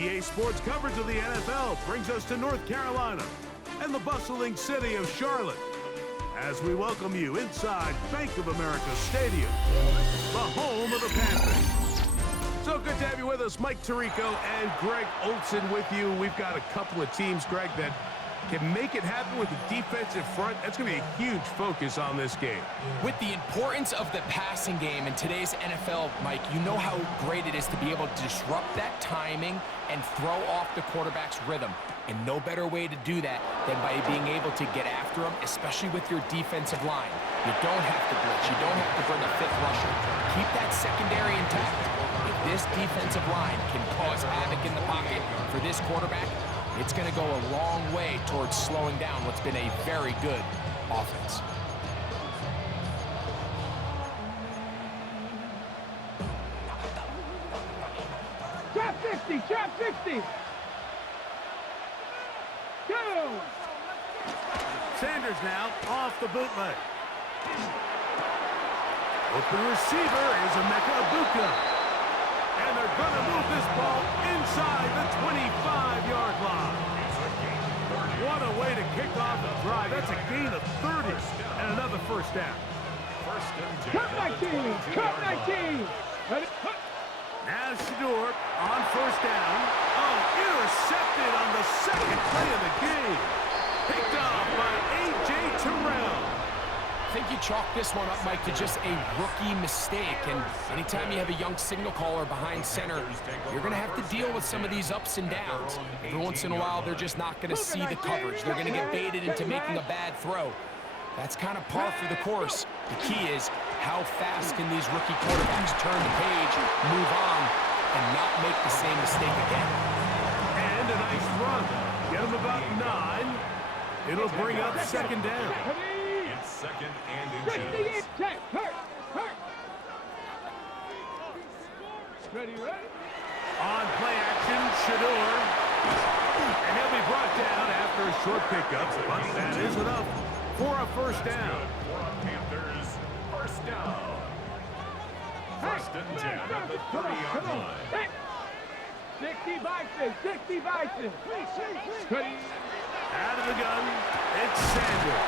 EA Sports coverage of the NFL brings us to North Carolina and the bustling city of Charlotte as we welcome you inside Bank of America Stadium, the home of the Panthers. So good to have you with us. Mike Tirico and Greg Olson with you. We've got a couple of teams, Greg, that can make it happen with the defensive front. That's going to be a huge focus on this game. With the importance of the passing game in today's NFL, Mike, you know how great it is to be able to disrupt that timing and throw off the quarterback's rhythm. And no better way to do that than by being able to get after him, especially with your defensive line. You don't have to blitz. You don't have to bring a fifth rusher. Keep that secondary intact. If this defensive line can cause havoc in the pocket for this quarterback, it's going to go a long way towards slowing down what's been a very good offense. Trap 60, trap 60. Go! Sanders now off the bootleg. Open receiver is Emeka Egbuka. And they're going to move this ball inside the 25-yard line. What a way to kick off the drive. That's a gain of 30 and another first down. Cut 19! Cut 19! Now Shador on first down. Oh, intercepted on the second play of the game. Picked off by A.J. Terrell. I think you chalk this one up, Mike, to just a rookie mistake. And anytime you have a young signal caller behind center, you're going to have to deal with some of these ups and downs. Every once in a while, they're just not going to see the coverage. They're going to get baited into making a bad throw. That's kind of par for the course. The key is how fast can these rookie quarterbacks turn the page, move on, and not make the same mistake again. And a nice run. Get them about 9. It'll bring up second down. Second and inches. Ready? On play action, Shador. And he'll be brought down after a short pickup, but that is enough for a first down. Panthers, first down. First and 10 at the 30-yard line. 60 Bison, 60 Bison. Ready? Out of the gun, it's Sanders.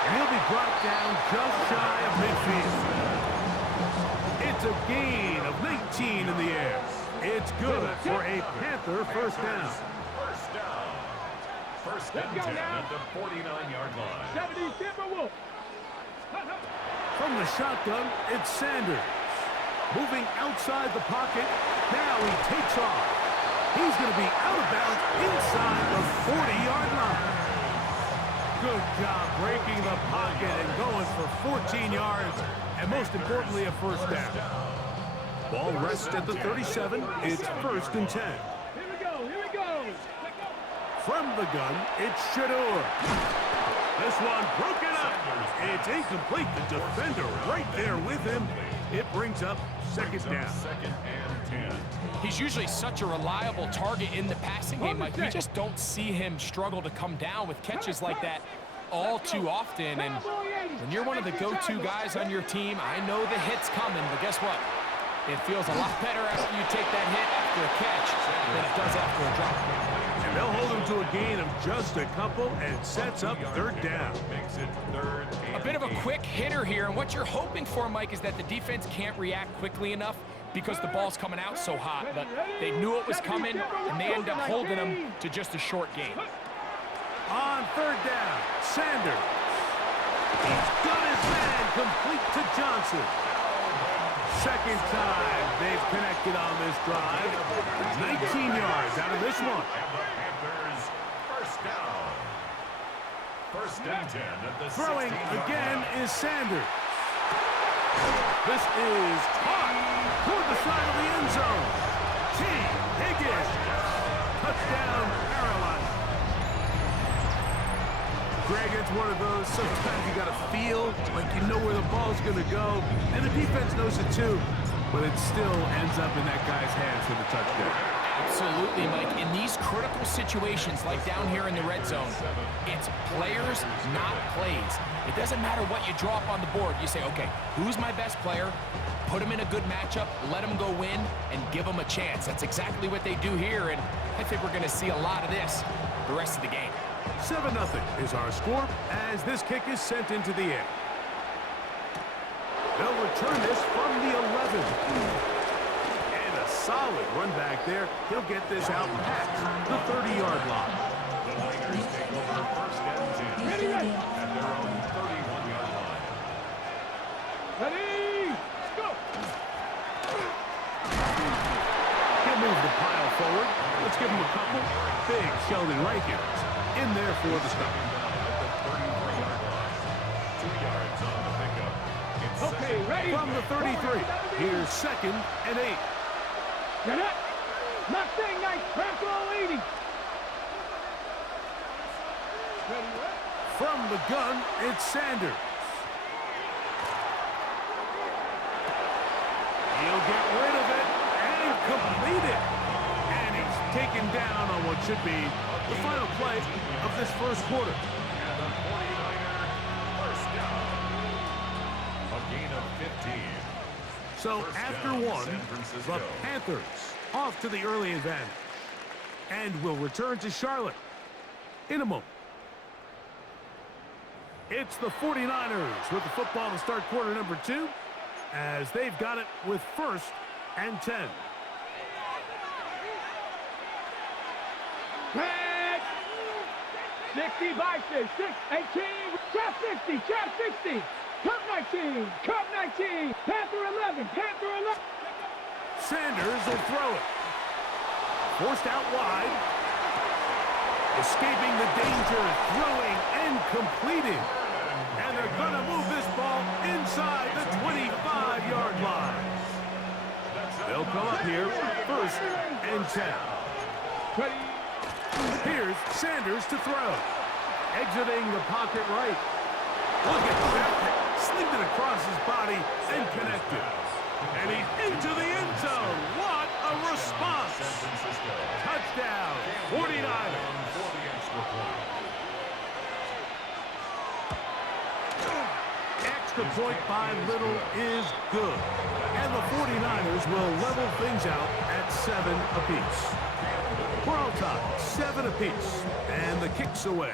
And he'll be brought down just shy of midfield. It's a gain of 19 in the air. It's good for a Panther first down. First down. First and 10 at the 49-yard line. 70 Timberwolves. From the shotgun, it's Sanders. Moving outside the pocket. Now he takes off. He's going to be out of bounds inside the 40-yard line. Good job breaking the pocket and going for 14 yards, and most importantly, a first down. Ball rests at the 37. It's first and 10. Here we go. From the gun, it's Shador. This one broken up. It's incomplete. The defender right there with him. It brings up second down. Second and 10. He's usually such a reliable target in the passing game, Mike. We just don't see him struggle to come down with catches like that all too often. And when you're one of the go-to guys on your team, I know the hit's coming, but guess what? It feels a lot better after you take that hit after a catch than it does after a drop. And they'll hold him to a gain of just a couple and sets up third down. Makes it third and A bit of a quick hitter here, and what you're hoping for, Mike, is that the defense can't react quickly enough because the ball's coming out so hot. But they knew it was coming, and they end up holding them to just a short gain. On third down, Sanders. He's got his man complete to Johnson. Second time they've connected on this drive. 19 yards out of this one. Panthers, first down. First and 10 at the Throwing 16-yard again line. is Sanders. This is caught toward the side of the end zone. T. Higgins. Touchdown, Carolina. Greg, it's one of those, sometimes you got to feel like you know where the ball's going to go, and the defense knows it too, but it still ends up in that guy's hands for the touchdown. Absolutely, Mike. In these critical situations, like down here in the red zone, it's players, not plays. It doesn't matter what you draw up on the board. You say, okay, who's my best player? Put him in a good matchup, let him go win, and give him a chance. That's exactly what they do here, and I think we're going to see a lot of this the rest of the game. 7-0 is our score as this kick is sent into the air. They'll return this from the 11. And a solid run back there. He'll get this out past the 30-yard line. The Niners take over first and 10 at their own 31-yard line. Ready, go! He'll move the pile forward. Let's give him a couple. Big Sheldon Rankins in there for the stop. At the 33-yard line. 2 yards on the pickup. It's Okay, ready. From the 33, here's 2nd and 8. Get up. Mustang nice. Panther 80. Ready, what? From the gun, it's Sanders. He'll get rid of it and complete it. And he's taken down on what should be the final play of this first quarter. And the 49er first down. A gain of 15. So First after down, one, San Francisco. the Panthers off to the early advantage. And will return to Charlotte in a moment. It's the 49ers with the football to start quarter number 2 as they've got it with 1st and 10. Tag. 60 vices. 18. Chap 60. Chap 60. Cup 19. Cup 19. Panther 11. Panther 11. Sanders will throw it. Forced out wide. Escaping the danger, throwing and completing. And they're going to move this ball inside the 25-yard line. They'll come up here, 1st and 10. Ready. Here's Sanders to throw. Exiting the pocket right. Look at that. Slipped it across his body and connected. And he's into the end zone. What a response. San Francisco. Touchdown, 49ers. For the extra point. Extra point by little is good. And the 49ers will level things out at 7 apiece. We're all tied, 7 apiece. And the kick's away.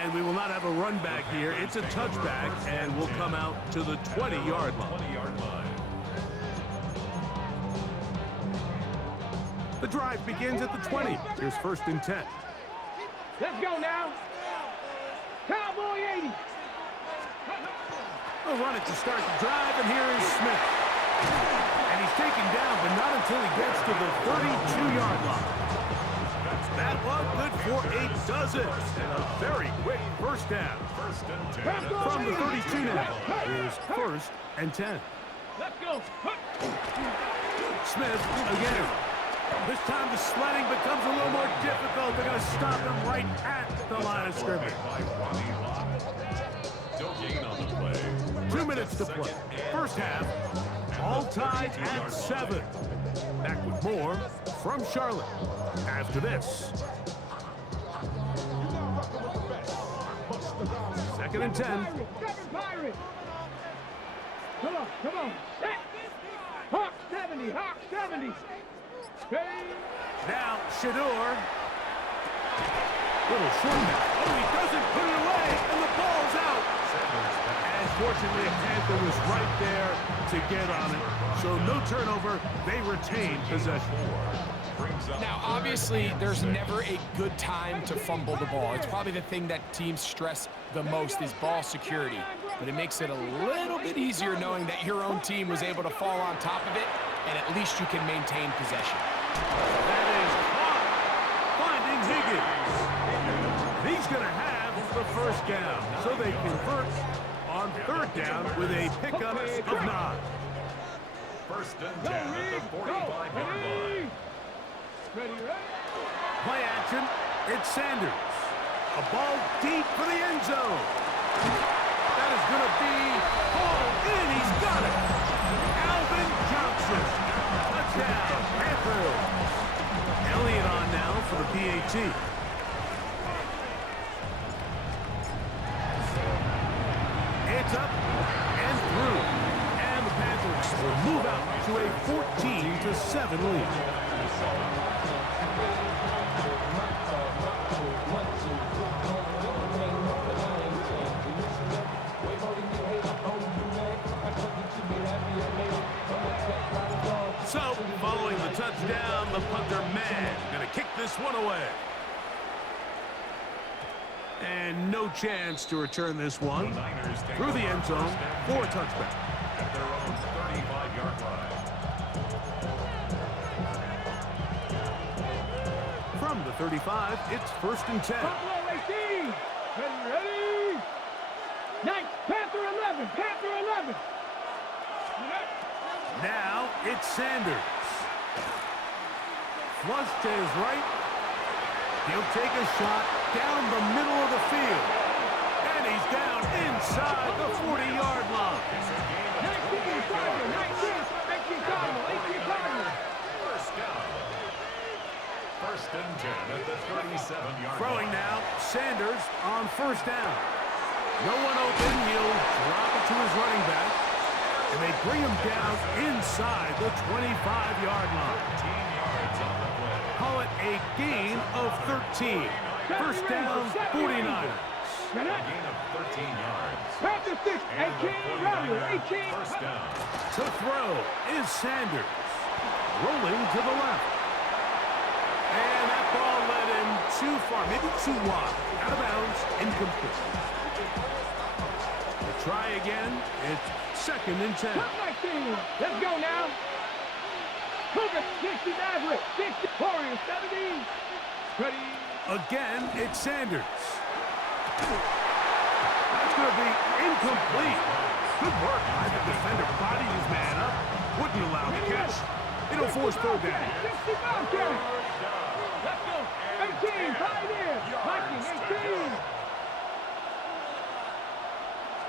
And we will not have a run back here. It's a touchback, and we'll come out to the 20-yard line. 20-yard line. The drive begins at the 20. Here's 1st and 10. Let's go now. Cowboy 80. They'll run it to start the drive, and here is Smith. And he's taken down, but not until he gets to the 32-yard line. That one good for a dozen. And a very quick first down. First and 10. From the 32 now. Here's 1st and 10. Let's go. Smith again. This time the sledding becomes a little more difficult. They're going to stop him right at the line of scrimmage. No gain on the play. 2 minutes to play. First half, all tied at 7. Back with more from Charlotte after this. 2nd and 10. Second Pirate. Come on, come on. Set. Hawk 70, Hawk 70. Hey. Now, Shador. Little short now. Oh, he doesn't put it away, and the ball's out. And fortunately, Panther was right there to get on it. So no turnover. They retain possession. Now, obviously, there's never a good time to fumble the ball. It's probably the thing that teams stress the most is ball security. But it makes it a little bit easier knowing that your own team was able to fall on top of it, and at least you can maintain possession. That is caught. Finding Higgins. He's going to have the first down. So they convert on 3rd down with a pickup of 9. First and 10 at the 45-yard line. Ready, ready. Play action. It's Sanders. A ball deep for the end zone. That is going to be hauled in. He's got it. Out open. Johnson. Touchdown, Panthers. Elliott on now for the PAT. It's up and through. And the Panthers will move out to a 14-7 lead. So, following the touchdown, the punter man going to kick this one away. And no chance to return this one through the end zone for a touchback. At their own 35-yard line. From the 35, it's 1st and 10. Buffalo 18. Ready? Nice. Panther 11. Panther 11. Now it's Sanders. Flush to his right. He'll take a shot down the middle of the field. And he's down inside the 40-yard line. 19 Cardinal. 19 Cardinal. 18 Cardinal. First down. 1st and 10 at the 37-yard Throwing line. now, Sanders on 1st down. No one open. He'll drop it to his running back. And they bring him down inside the 25-yard line. 13 yards on the play. Call it a gain of 13. 1st down, 49ers. A gain of 13 yards. Panther 6. And the 18 Rodgers. 49ers 18. first down. To throw is Sanders. Rolling to the left. And that ball led him too far, maybe too wide. Out of bounds, incomplete. To try again, it's 2nd and 10. Top 19. Let's go now. Cougar 60 Maverick. 60 Warriors 70. Ready. Again, it's Sanders. That's going to be incomplete. Good work by the defender. Bodied his man up. Wouldn't allow the catch. It'll force third down. 60 Bobcat. Let's go. 18. Pioneer. Viking 18.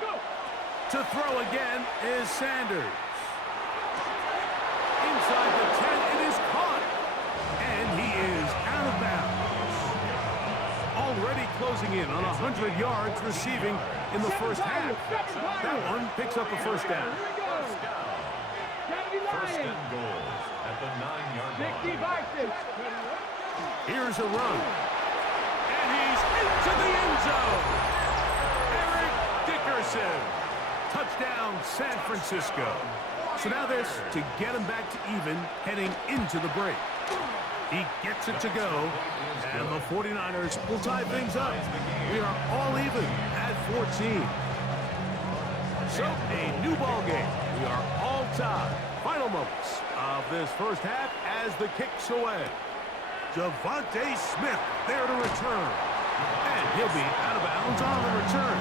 Go. To throw again is Sanders. Inside the 10, it is caught. And he is out of bounds. Already closing in on 100 yards receiving in the first half. That one picks up a 1st down. Here we go. 70 First Lions. and goal at the 9-yard 60 line. Vikings. Here's a run. And he's into the end zone. Eric Dickerson. Touchdown, San Francisco. So now this to get him back to even heading into the break. He gets it to go, and the 49ers will tie things up. We are all even at 14. So, a new ball game. We are all tied. Final moments of this first half as the kick's away. Devontae Smith there to return. And he'll be out of bounds on the return.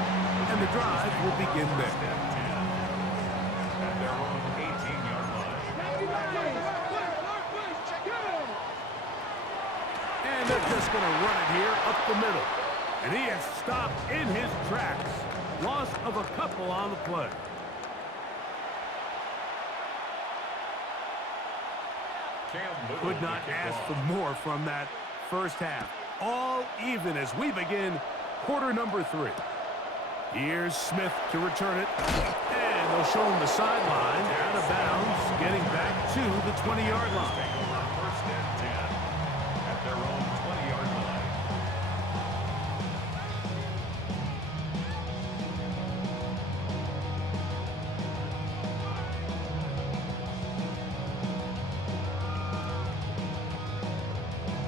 And the drive will begin there. At their own 18-yard line. And they're just going to run it here up the middle. And he is stopped in his tracks. Loss of a couple on the play. Could not ask for more from that first half. All even as we begin quarter number 3. Here's Smith to return it. And they'll show him the sideline. Out of bounds, getting back to the 20-yard line. First and 10 at their own 20-yard line.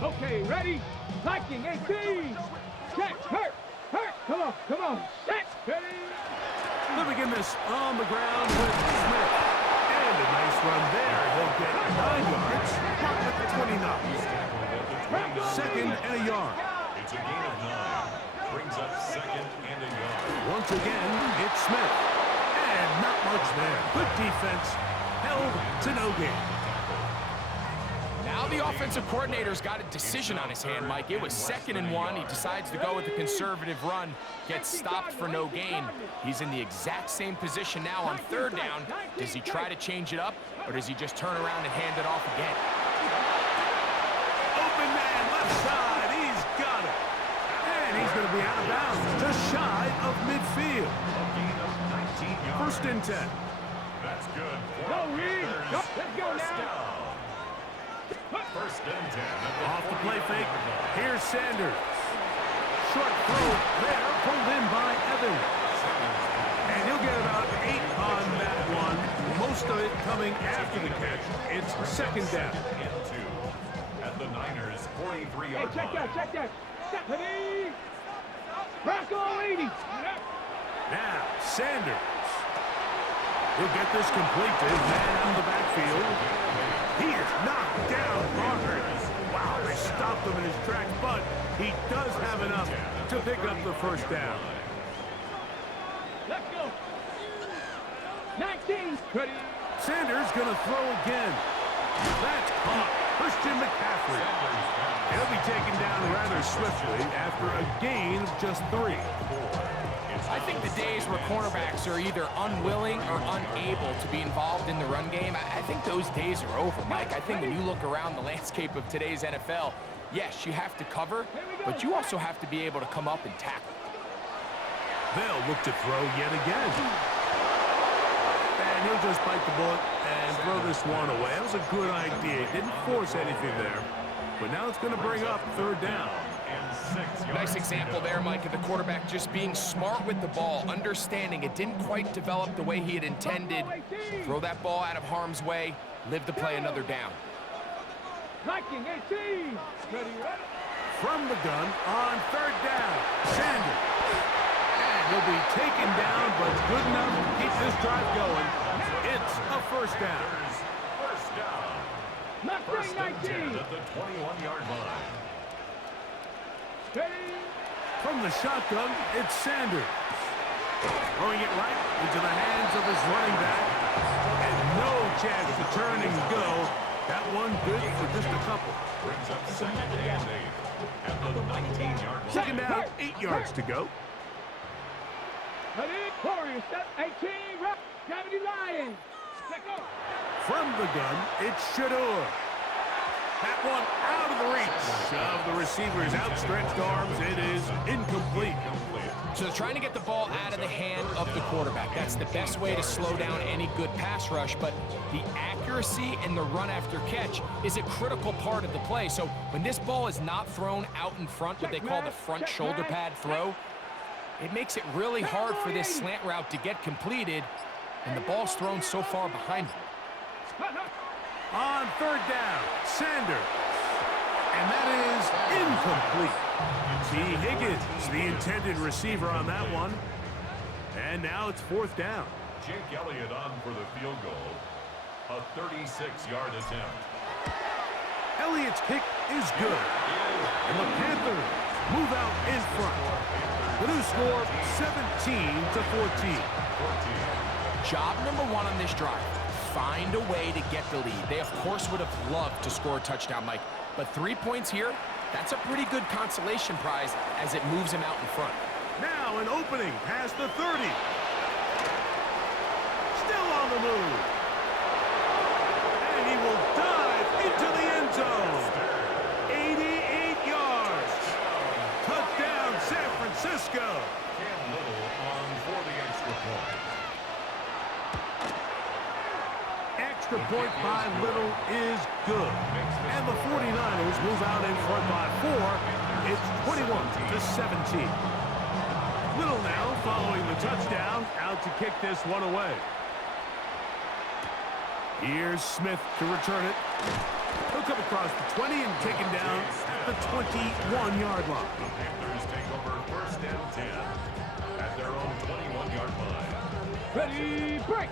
Okay, ready? Viking 18. Check. Hurt. Come on. Set. Ready. They'll begin this on the ground with Smith. And a nice run there. He'll get 9 yards. Mark at the 29. 2nd and a yard. It's a gain of 9. Brings up 2nd and a yard. Once again, it's Smith. And not much there. Good defense. Held to no gain. Now the offensive coordinator's got a decision on his hand, Mike. It was 2nd and 1. He decides to go with a conservative run, gets stopped for no gain. He's in the exact same position now on 3rd down. Does he try to change it up, or does he just turn around and hand it off again? Open man, left side. He's got it. And he's going to be out of bounds, just shy of midfield. 1st and 10. That's good. Go, Reed. Let's go now. 1st and 10. Off the play fake. Here's Sanders. Short throw there, pulled in by Evans. And he'll get about 8 on that one. Most of it coming after the catch. It's 2nd down. At the Niners' 43-yard Hey, check that, check that. Stephanie. Rocco 80. Now, Sanders. He'll get this complete to his man in the backfield. He is knocked down hard. Wow, they stopped him in his tracks, but he does have enough to pick up the 1st down. Let's go. 19. Ready. Sanders gonna throw again. That's caught. Christian McCaffrey. He'll be taken down rather swiftly after a gain of just 3. I think the days where cornerbacks are either unwilling or unable to be involved in the run game, I think those days are over, Mike. I think when you look around the landscape of today's NFL, yes, you have to cover, but you also have to be able to come up and tackle. They'll look to throw yet again. And he'll just bite the bullet and throw this one away. That was a good idea. He didn't force anything there. But now it's going to bring up 3rd down. Nice example there, Mike, of the quarterback just being smart with the ball, understanding it didn't quite develop the way he had intended. Throw that ball out of harm's way, live to play another down. Viking 18. Ready, ready. From the gun on 3rd down, Sanders. And he'll be taken down, but good enough to keep this drive going. It's a 1st down. First down. Mustang 19. At the 21-yard line. Ready. From the shotgun, it's Sanders. Throwing it right into the hands of his running back. And no chance to turn and go. That one good for just a couple. Brings up 2nd and 8. At the 19-yard line. 2nd down, 8 yards to go. Ready. Warriors, step 18. Right. Gravity Lions. Check go. From the gun, it's Shador. That one out of the reach of the receiver's outstretched arms. It is incomplete. So they're trying to get the ball out of the hand of the quarterback. That's the best way to slow down any good pass rush, but the accuracy and the run after catch is a critical part of the play. So when this ball is not thrown out in front, what they call the front shoulder pad throw, it makes it really hard for this slant route to get completed, and the ball's thrown so far behind him. On 3rd down, Sanders. And that is incomplete. T. Higgins, the intended receiver on that one. And now it's 4th down. Jake Elliott on for the field goal. A 36-yard attempt. Elliott's kick is good. And the Panthers move out in front. The new score, 17-14. Job number 1 on this drive. Find a way to get the lead. They, of course, would have loved to score a touchdown, Mike. But 3 points here, that's a pretty good consolation prize as it moves him out in front. Now an opening past the 30. Still on the move. And he will dive into the end zone. 88 yards. Touchdown, San Francisco. Cam Little on for the extra point. Extra point by Little is good. And the 49ers move out in front by 4. It's 21-17. Little now following the touchdown, out to kick this one away. Here's Smith to return it. He'll come across the 20 and taken down at the 21-yard line. The Panthers take over 1st and 10 at their own 21-yard line. Ready, break.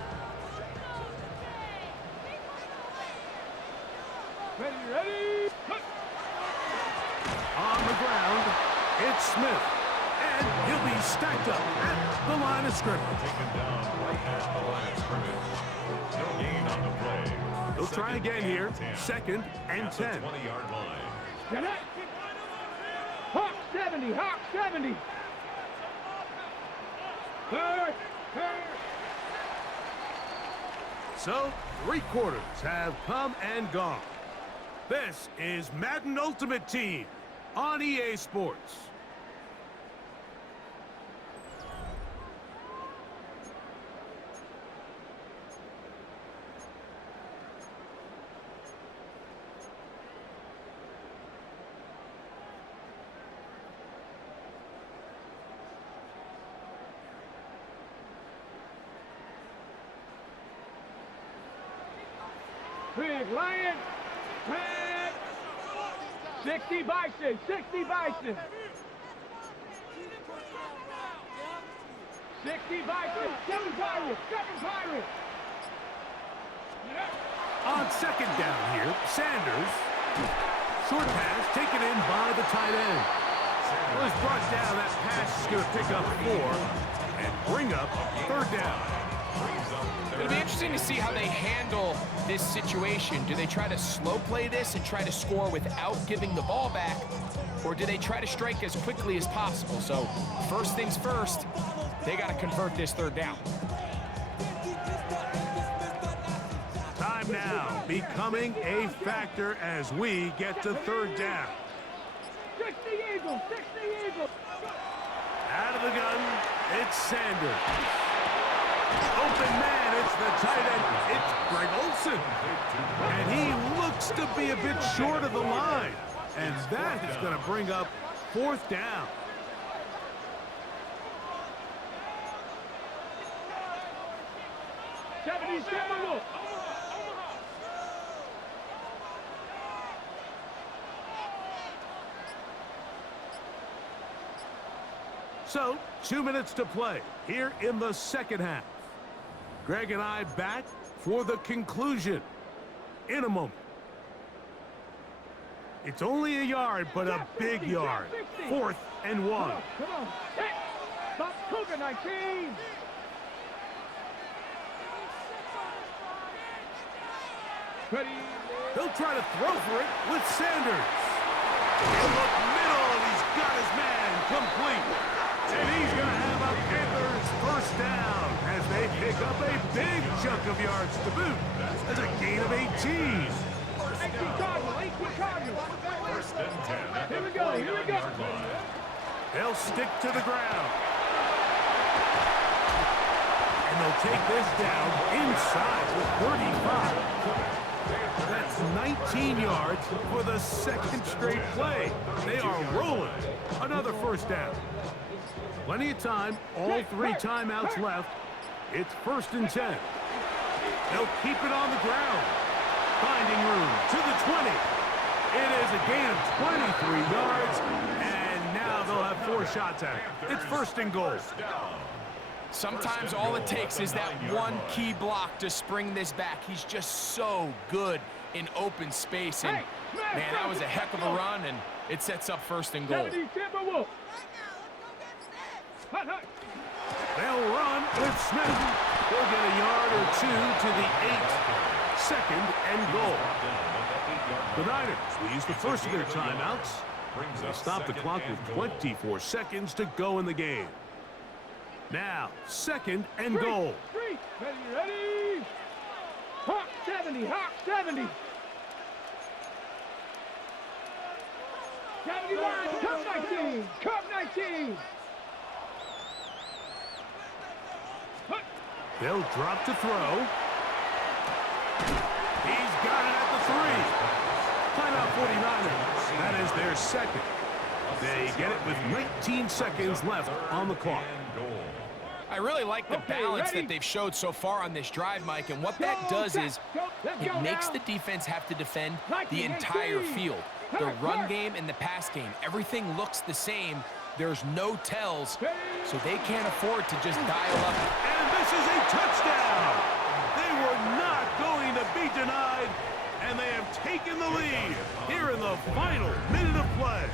Ready, ready. On the ground, it's Smith. And and he'll be stacked up at the line of scrimmage. Taken down right at the line of scrimmage. No gain on the play. He'll try again here. 2nd and 10. 20-yard line. Get it. Hawk 70, Hawk 70. Third. So, 3 quarters have come and gone. This is Madden Ultimate Team on EA Sports. Big Lion. 60 Bison, 60 Bison. 60 Bison, 7 Pirates, 7 Pirates. On 2nd down here, Sanders. Short pass taken in by the tight end. Well, he's brought down. That pass is going to pick up 4 and bring up 3rd down. It'll be interesting to see how they handle this situation. Do they try to slow play this and try to score without giving the ball back, or do they try to strike as quickly as possible? So first things first, they got to convert this 3rd down. Time now becoming a factor as we get to 3rd down. 60 Eagles, 60 Eagles. Out of the gun, it's Sanders. Open man, it's the tight end. It's Greg Olsen. And he looks to be a bit short of the line. And that is going to bring up 4th down. So, 2 minutes to play here in the 2nd half. Greg and I back for the conclusion in a moment. It's only a yard, but a big yard. 4th and 1. Come on. Hey, stop Cougar 19. Ready. He'll try to throw for it with Sanders. In the middle, and he's got his man complete. And he's going to have a Panthers 1st down as they pick up a big chunk of yards to boot. That's a gain of 18. 18 Cardinals, 18 Cardinals. 1st and 10. Here we go, here we go. They'll stick to the ground. And they'll take this down inside the 35. That's 19 yards for the 2nd straight play. They are rolling. Another 1st down. Plenty of time, all 3 timeouts left. It's 1st and 10. They'll keep it on the ground. Finding room to the 20. It is a gain of 23 yards, and now they'll have 4 shots at it. It's 1st and goal. Sometimes all it takes is that one key block to spring this back. He's just so good in open space, and man, that was a heck of a run, and it sets up 1st and goal. 70 Timberwolves. They'll run with Smith. They'll get a yard or 2 to the 8. 2nd and goal. The Niners will use the first of their timeouts. They stop the clock with 24 seconds to go in the game. Now, 2nd and goal. Ready. Hawk 70, Hawk 70. 71, Cup 19, Cup 19. They'll drop to throw. He's got it at the 3. Timeout 49ers. That is their 2nd. They get it with 19 seconds left on the clock. I really like the balance that they've showed so far on this drive, Mike, and what that does is it makes the defense have to defend the entire field. The run game and the pass game, everything looks the same. There's no tells, so they can't afford to just dial up. And this is a touchdown! They were not going to be denied, and they have taken the lead here in the final minute of play.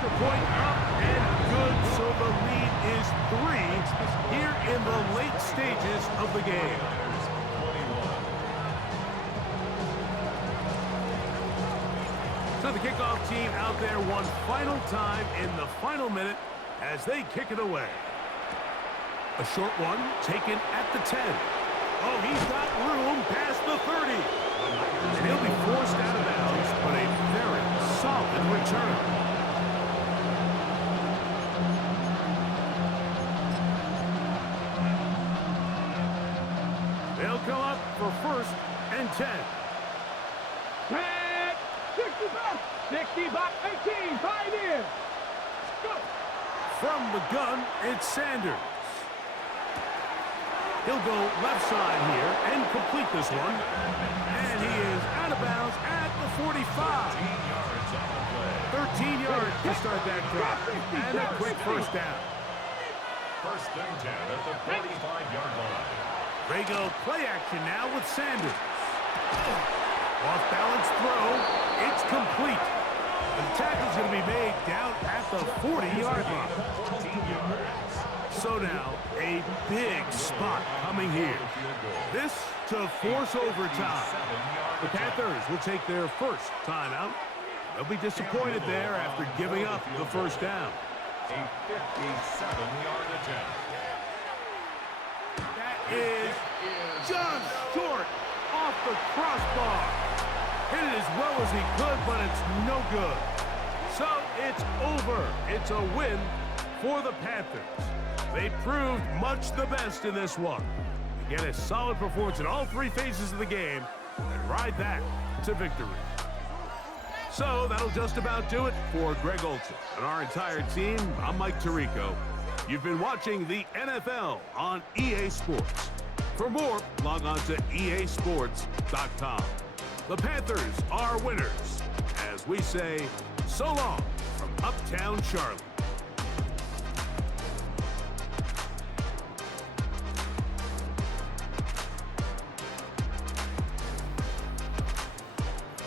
extra point up and good, so the lead is 3 here in the late stages of the game. So the kickoff team out there one final time in the final minute as they kick it away. A short one taken at the 10. Oh, he's got room past the 30. And he'll be forced out of bounds, but a very solid return. They'll come up for 1st and 10. 60 by 18, 5 in. Go. From the gun, it's Sanders. He'll go left side here and complete this one. And he is out of bounds at the 45. 13 yards to start that drive. And a quick first down. 1st and 10 at the 45-yard line. They go play action now with Sanders. Off balance throw. It's complete. The tackle's going to be made down at the 40-yard line. 14 yards. So now, a big spot coming here. This to force overtime. The Panthers will take their first timeout. They'll be disappointed there after giving up the first down. A 57-yard attempt. That is just short off the crossbar. Hit it as well as he could, but it's no good. So it's over. It's a win for the Panthers. They proved much the best in this one. Again, a solid performance in all 3 phases of the game and ride that to victory. So that'll just about do it for Greg Olson and our entire team. I'm Mike Tirico. You've been watching the NFL on EA Sports. For more, log on to easports.com. The Panthers are winners. As we say, so long from Uptown Charlotte.